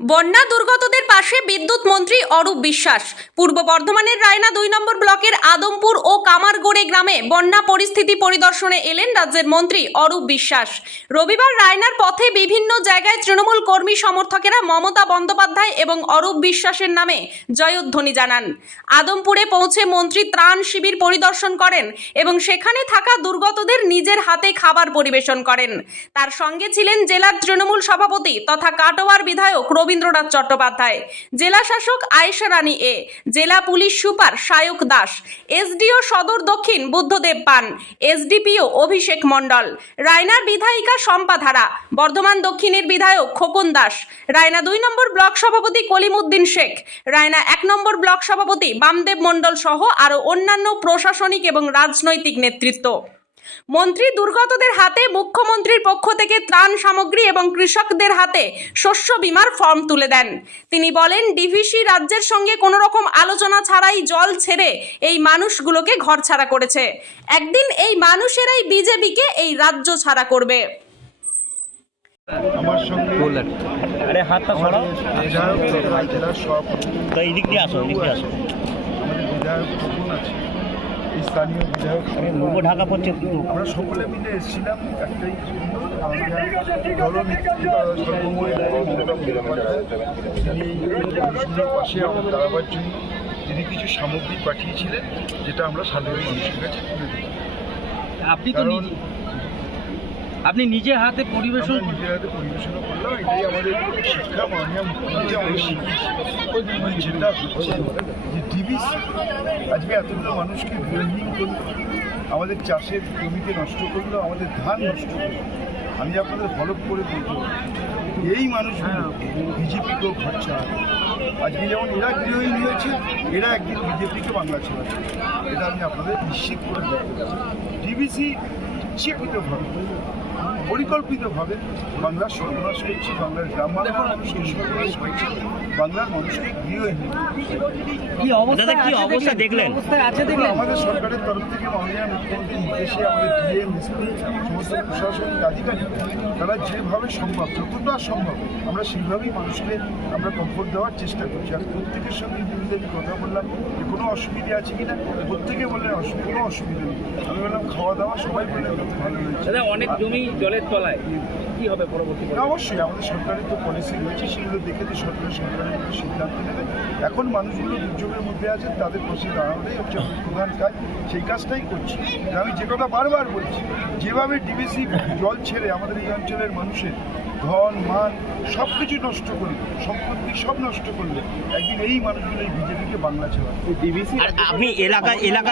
বন্যা দুর্গতদের পাশে বিদ্যুৎ মন্ত্রী অরূপ বিশ্বাস। পূর্ব বর্ধমানের রায়না 2 নম্বর ব্লকের আদমপুর ও কামারগোড়ে গ্রামে বন্যা পরিস্থিতি পরিদর্শনে এলেন রাজ্যের মন্ত্রী অরূপ বিশ্বাস। রবিবার রায়নার পথে বিভিন্ন জায়গায় তৃণমূল কর্মী সমর্থকেরা মমতা বন্দ্যোপাধ্যায় এবং অরূপ বিশ্বাসের নামে জয়ধ্বনি জানান। আদমপুরে পৌঁছে মন্ত্রী ত্রাণ শিবির পরিদর্শন করেন এবং সেখানে থাকা দুর্গতদের নিজের হাতে খাবার পরিবেশন করেন। তার সঙ্গে ছিলেন জেলার তৃণমূল সভাপতি তথা কাটোয়ার বিধায়ক রবীন্দ্রনাথ চট্টোপাধ্যায়, জেলা শাসক আয়েশা রানী এ, জেলা police super Sayak Das, SDO সদর দক্ষিণ বুদ্ধদেব পান, এসডিপিও অভিষেক মণ্ডল, রায়নার বিধায়িকা শম্পা ধারা, বর্ধমান দক্ষিণের বিধায়ক খোকন দাস, রায়না 2 নম্বর ব্লক সভাপতি কলিমউদ্দিন শেখ, রায়না 1 নম্বর ব্লক সভাপতি বামদেব মণ্ডল সহ আরও অন্যান্য প্রশাসনিক এবং রাজনৈতিক নেতৃত্ব। মন্ত্রী দুর্গতদের হাতে মুখ্যমন্ত্রীর পক্ষ থেকে ত্রাণ সামগ্রী এবং কৃষকদের হাতে শস্য বীমার ফর্ম তুলে দেন। তিনি বলেন, ডিভিসি রাজ্যের সঙ্গে কোনো রকম আলোচনা ছাড়াই জল ছেড়ে এই মানুষগুলোকে ঘরছাড়া করেছে। একদিন এই মানুষেরাই বিজেপিকে এই রাজ্য ছাড়া করবে। আমার সঙ্গে আরে হাতটা সরাও, বিধায়ক জেলার সভাপতি তো এই দিক দিয়ে আসো, এই দিক দিয়ে আসো। আমাদের বিধায়ক খোকন আছে, এই স্থানীয় বিধায়ক মুখ ঢাকা পড়ছে। আমরা সকলে মিলে এসেছিলাম একটাই জন্য, দলনেত্রী সর্বময় মমতা বন্দ্যোপাধ্যায় তিনি মানুষগুলোর পাশে আমাদের দাঁড়াবার জন্য তিনি কিছু সামগ্রী পাঠিয়েছিলেন, যেটা আমরা সাধারণ মানুষের কাছে তুলে দিই। আপনি নিজের হাতে পরিবেশন নিজের হাতে পরিবেশনও করলাম। এটাই আমাদের শিক্ষা, মাননীয় মুখ্যমন্ত্রী আমাদের শিখিয়েছে। যেটা হচ্ছে যে ডিভিসি আজকে এতগুলো মানুষকে গৃহহীন করলো, আমাদের চাষের জমিকে নষ্ট করলো, আমাদের ধান নষ্ট করলো। আমি আপনাদের হলফ করে বলবো, এই মানুষগুলো বিজেপিকেও ঘর ছাড়াবে। আজকে যেমন এরা গৃহহীন হয়েছে, এরা একদিন বিজেপিকে বাংলা ছাড়াবে। এটা আমি আপনাদের নিশ্চিত করে বলতে পারি। ডিভিসি ইচ্ছাকৃতভাবে পরিকল্পিতভাবে বাংলার সর্বনাশ করছে, বাংলার গ্রাম বাংলার মানুষকে সর্বনাশ করছে, বাংলার মানুষকে গৃহহীন। কি অবস্থা দেখলেন? আমাদের সরকারের তরফ থেকে মাননীয় মুখ্যমন্ত্রী নির্দেশে আমাদের ডিএম, এসপি, সমস্ত প্রশাসনিক আধিকারিক তারা যেভাবে সম্ভব, যতটা সম্ভব আমরা সেইভাবেই মানুষকে আমরা কমফোর্ট দেওয়ার চেষ্টা করছি। আর প্রত্যেকের সঙ্গে ইন্ডিভিজুয়ালি কথা বললাম যে কোনো অসুবিধা আছে কিনা, প্রত্যেকে বললেন কোনো অসুবিধা নেই। আমি বললাম খাওয়া দাওয়া, সবাই বললেন ভালো হয়েছে। অনেক জমি জলের তলায়, কি হবে পরবর্তী? অবশ্যই আমাদের সরকারের তো পলিসি রয়েছে, সেগুলো দেখে তো সরকারের সিদ্ধান্ত নেবে। এখন মানুষগুলো দুর্যোগের মধ্যে আছেন, তাদের পাশে দাঁড়ানোটাই হচ্ছে আমাদের প্রধান কাজ, সেই কাজটাই করছি। আমি যে কথা বারবার বলছি, যেভাবে ডিভিসি জল ছেড়ে আমাদের এই অঞ্চলের মানুষের ধন মান সব কিছু নষ্ট করলো, সম্পত্তি সব নষ্ট করলো, একদিন এই মানুষগুলো এই বিজেপিকে বাংলা ছেড়া। আপনি এলাকা